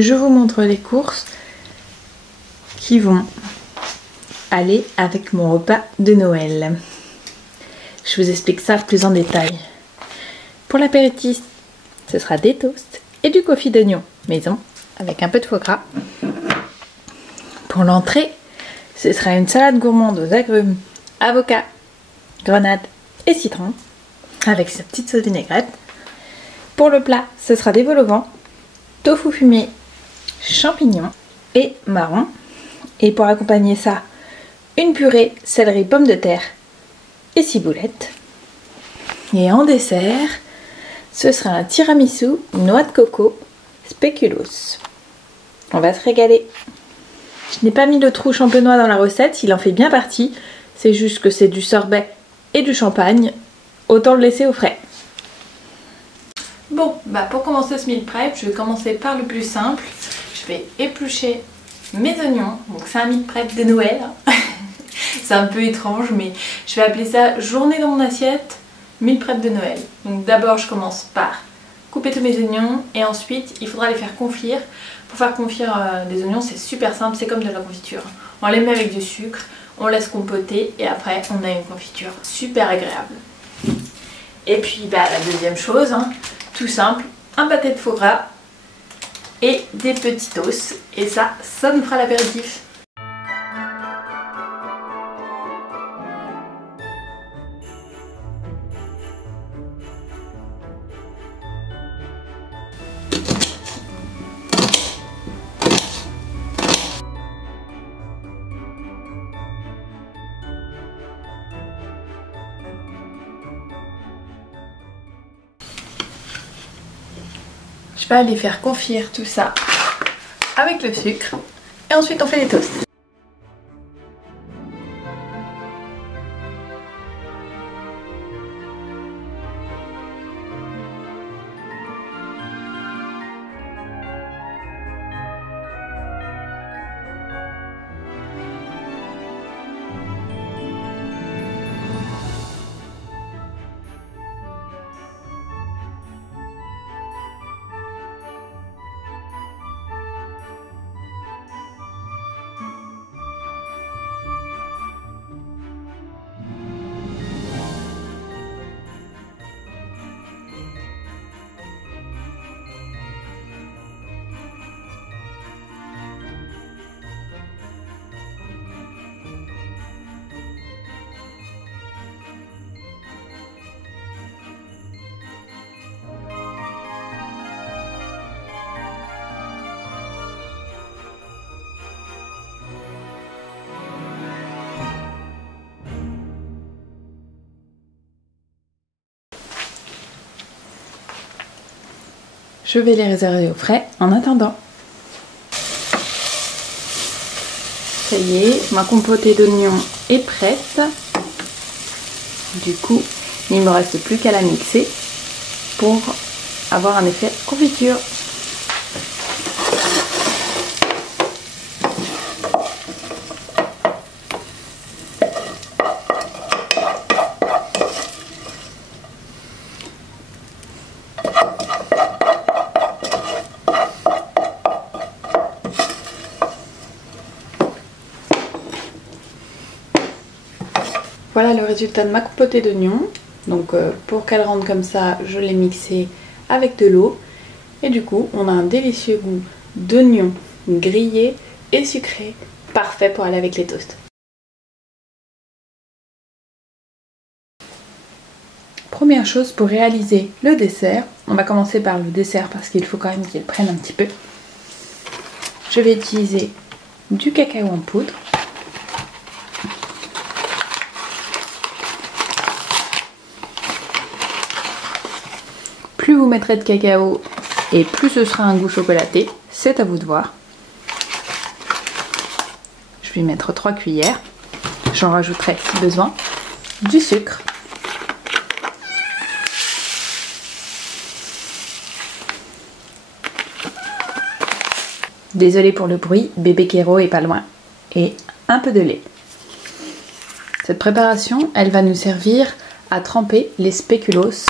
je vous montre les courses qui vont aller avec mon repas de Noël. Je vous explique ça plus en détail. Pour l'apéritif, ce sera des toasts et du confit d'oignon maison avec un peu de foie gras. Pour l'entrée, ce sera une salade gourmande aux agrumes, avocats, grenades et citron avec sa petite sauce vinaigrette. Pour le plat, ce sera des vol au vent, tofu fumé, champignons et marron. Et pour accompagner ça, une purée, céleri, pommes de terre et ciboulette. Et en dessert, ce sera un tiramisu, noix de coco, spéculoos. On va se régaler. Je n'ai pas mis le trou champenois dans la recette, il en fait bien partie. C'est juste que c'est du sorbet et du champagne. Autant le laisser au frais. Bon, pour commencer ce meal prep, je vais commencer par le plus simple. Je vais éplucher mes oignons. Donc c'est un meal prep de Noël. C'est un peu étrange, mais je vais appeler ça journée dans mon assiette, meal prep de Noël. Donc d'abord je commence par couper tous mes oignons et ensuite il faudra les faire confire. Pour faire confire des oignons, c'est super simple, c'est comme de la confiture. On les met avec du sucre, on laisse compoter et après on a une confiture super agréable. Et puis la deuxième chose, tout simple, un pâté de foie gras et des petits toasts. Et ça nous fera l'apéritif. Je vais aller faire confire tout ça avec le sucre et ensuite on fait les toasts. Je vais les réserver au frais en attendant. Ça y est, ma compotée d'oignons est prête. Du coup, il ne me reste plus qu'à la mixer pour avoir un effet confiture. Voilà le résultat de ma compotée d'oignons. Donc pour qu'elle rentre comme ça, je l'ai mixée avec de l'eau. Et du coup, on a un délicieux goût d'oignon grillé et sucré, parfait pour aller avec les toasts. Première chose pour réaliser le dessert, on va commencer par le dessert parce qu'il faut quand même qu'il prenne un petit peu. Je vais utiliser du cacao en poudre. Plus vous mettrez de cacao et plus ce sera un goût chocolaté, c'est à vous de voir. Je vais mettre 3 cuillères, j'en rajouterai si besoin, du sucre. Désolée pour le bruit, bébé Kéro est pas loin. Et un peu de lait. Cette préparation, elle va nous servir à tremper les spéculoos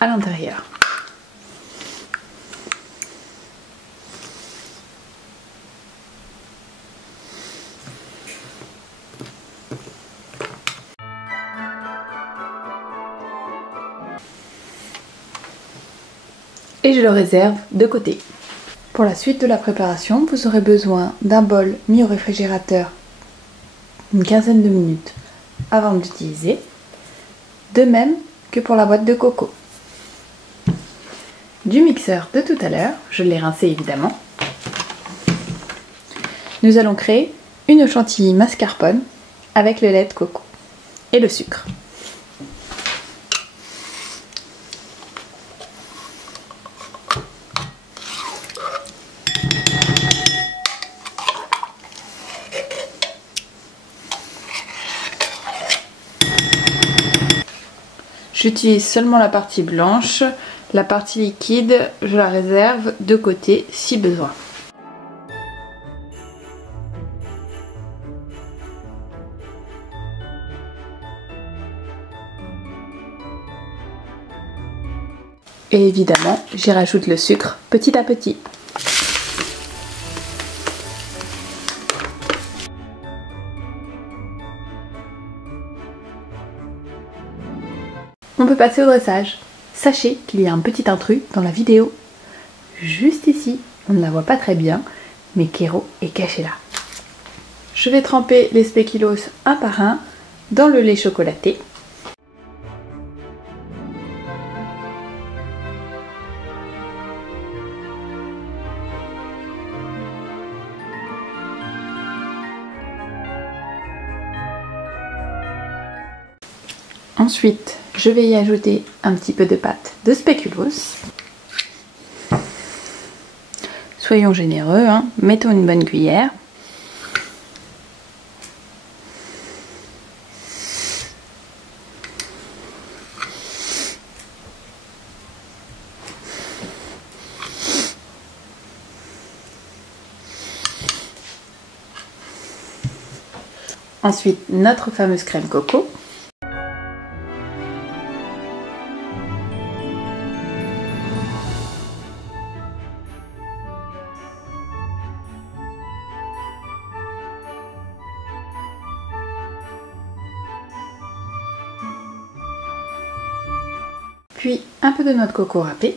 à l'intérieur. et je le réserve de côté. Pour la suite de la préparation, vous aurez besoin d'un bol mis au réfrigérateur une quinzaine de minutes avant d'utiliser, de même que pour la boîte de coco. Du mixeur de tout à l'heure, je l'ai rincé évidemment. Nous allons créer une chantilly mascarpone avec le lait de coco et le sucre. J'utilise seulement la partie blanche, la partie liquide, je la réserve de côté si besoin. Et évidemment, j'y rajoute le sucre petit à petit. On peut passer au dressage. Sachez qu'il y a un petit intrus dans la vidéo. Juste ici, on ne la voit pas très bien, mais Kéro est caché là. Je vais tremper les spéculoos un par un dans le lait chocolaté. Ensuite, je vais y ajouter un petit peu de pâte de spéculoos. Soyons généreux, hein. Mettons une bonne cuillère. Ensuite, notre fameuse crème coco. Puis un peu de noix de coco râpée.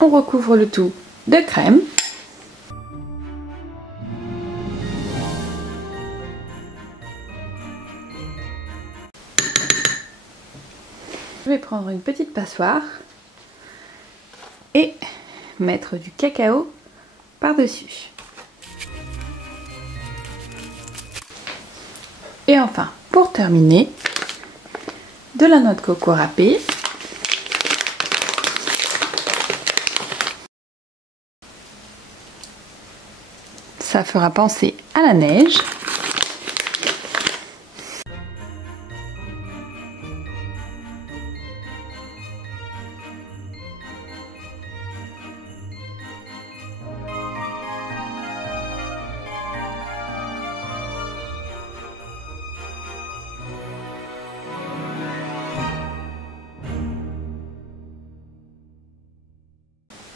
On recouvre le tout de crème. Je vais prendre une petite passoire et mettre du cacao par-dessus. Et enfin, pour terminer, de la noix de coco râpée. Ça fera penser à la neige.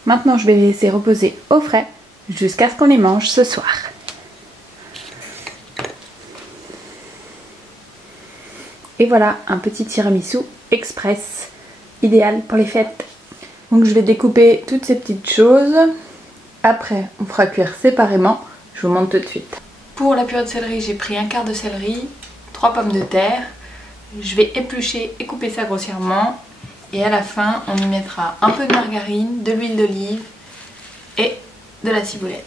Maintenant, je vais les laisser reposer au frais jusqu'à ce qu'on les mange ce soir. Et voilà, un petit tiramisu express, idéal pour les fêtes. Donc je vais découper toutes ces petites choses. Après, on fera cuire séparément. Je vous montre tout de suite. Pour la purée de céleri, j'ai pris un quart de céleri, 3 pommes de terre. Je vais éplucher et couper ça grossièrement. Et à la fin, on y mettra un peu de margarine, de l'huile d'olive et de la ciboulette.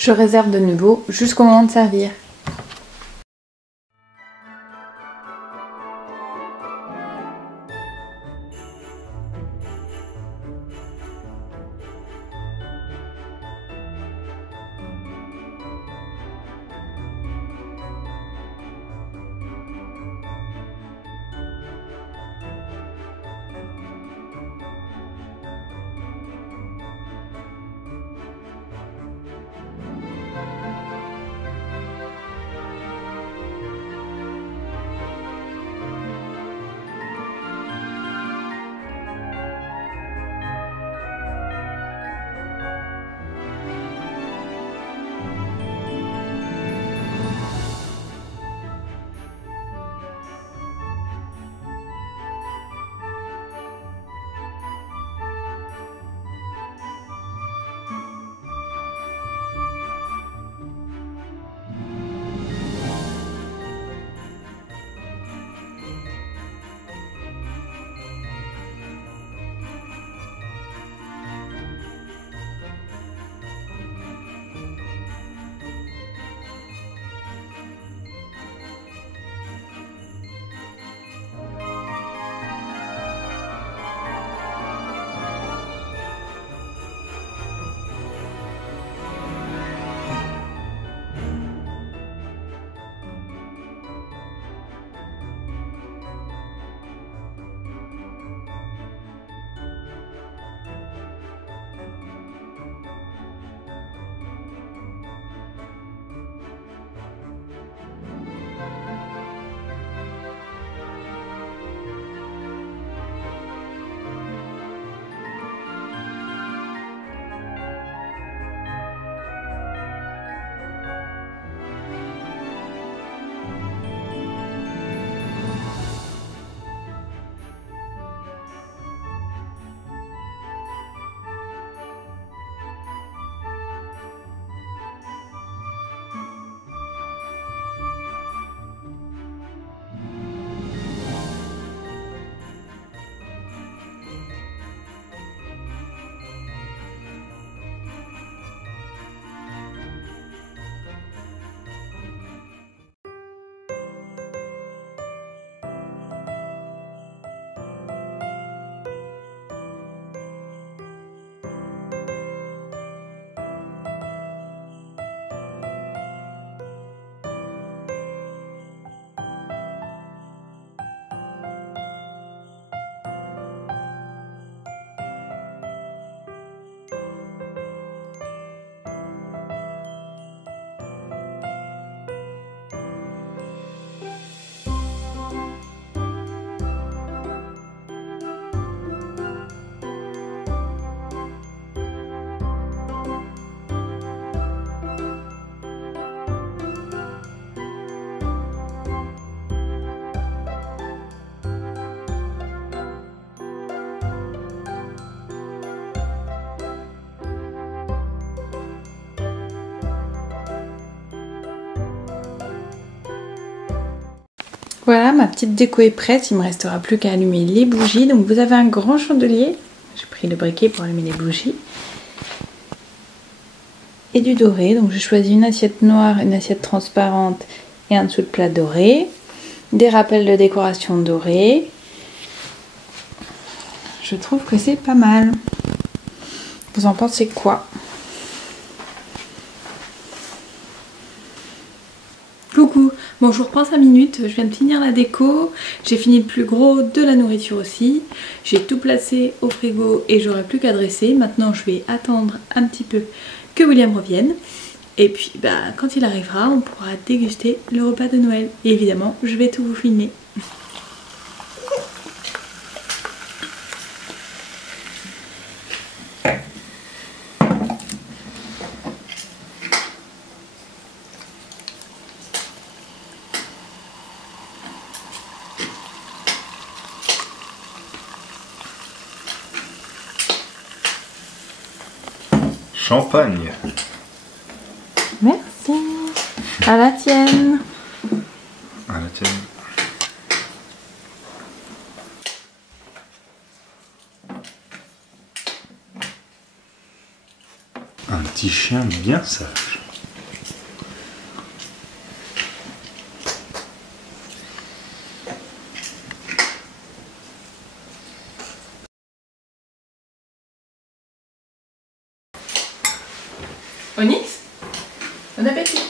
Je réserve de nouveau jusqu'au moment de servir. Voilà, ma petite déco est prête, il me restera plus qu'à allumer les bougies. Donc vous avez un grand chandelier, j'ai pris le briquet pour allumer les bougies. Et du doré, donc j'ai choisi une assiette noire, une assiette transparente et un dessous de plat doré. Des rappels de décoration dorés. Je trouve que c'est pas mal. Vous en pensez quoi? Coucou, bon je reprends 5 minutes, je viens de finir la déco, j'ai fini le plus gros de la nourriture aussi, j'ai tout placé au frigo et j'aurai plus qu'à dresser. Maintenant je vais attendre un petit peu que William revienne et puis quand il arrivera on pourra déguster le repas de Noël et évidemment je vais tout vous filmer. Champagne. Merci. À la tienne. À la tienne. Un petit chien bien sage. Onyx, bon appétit.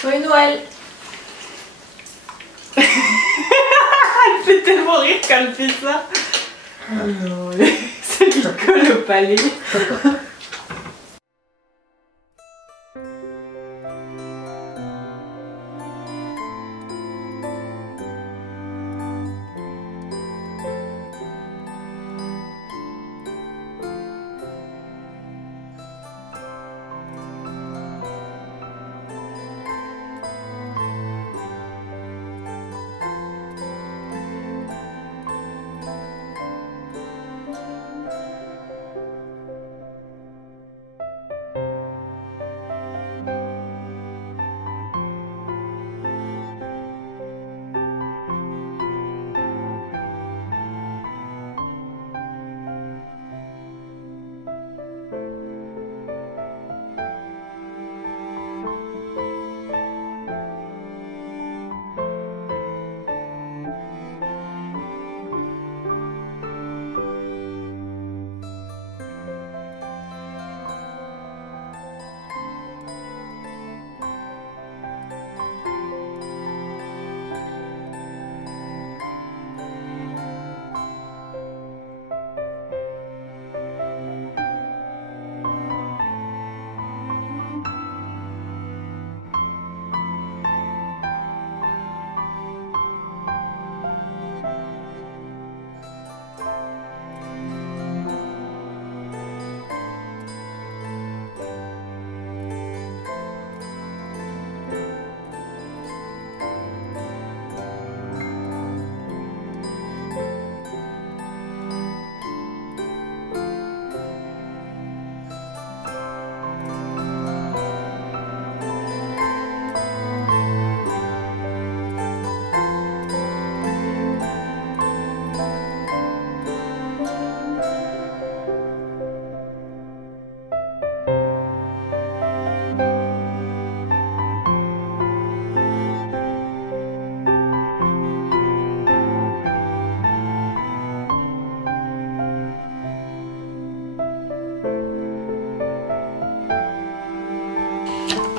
Joyeux Noël. Elle fait tellement rire quand elle fait ça. Oh non, ça lui colle au palais.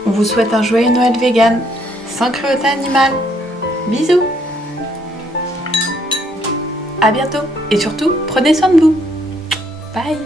On vous souhaite un joyeux Noël vegan, sans cruauté animale. Bisous. À bientôt et surtout, prenez soin de vous. Bye.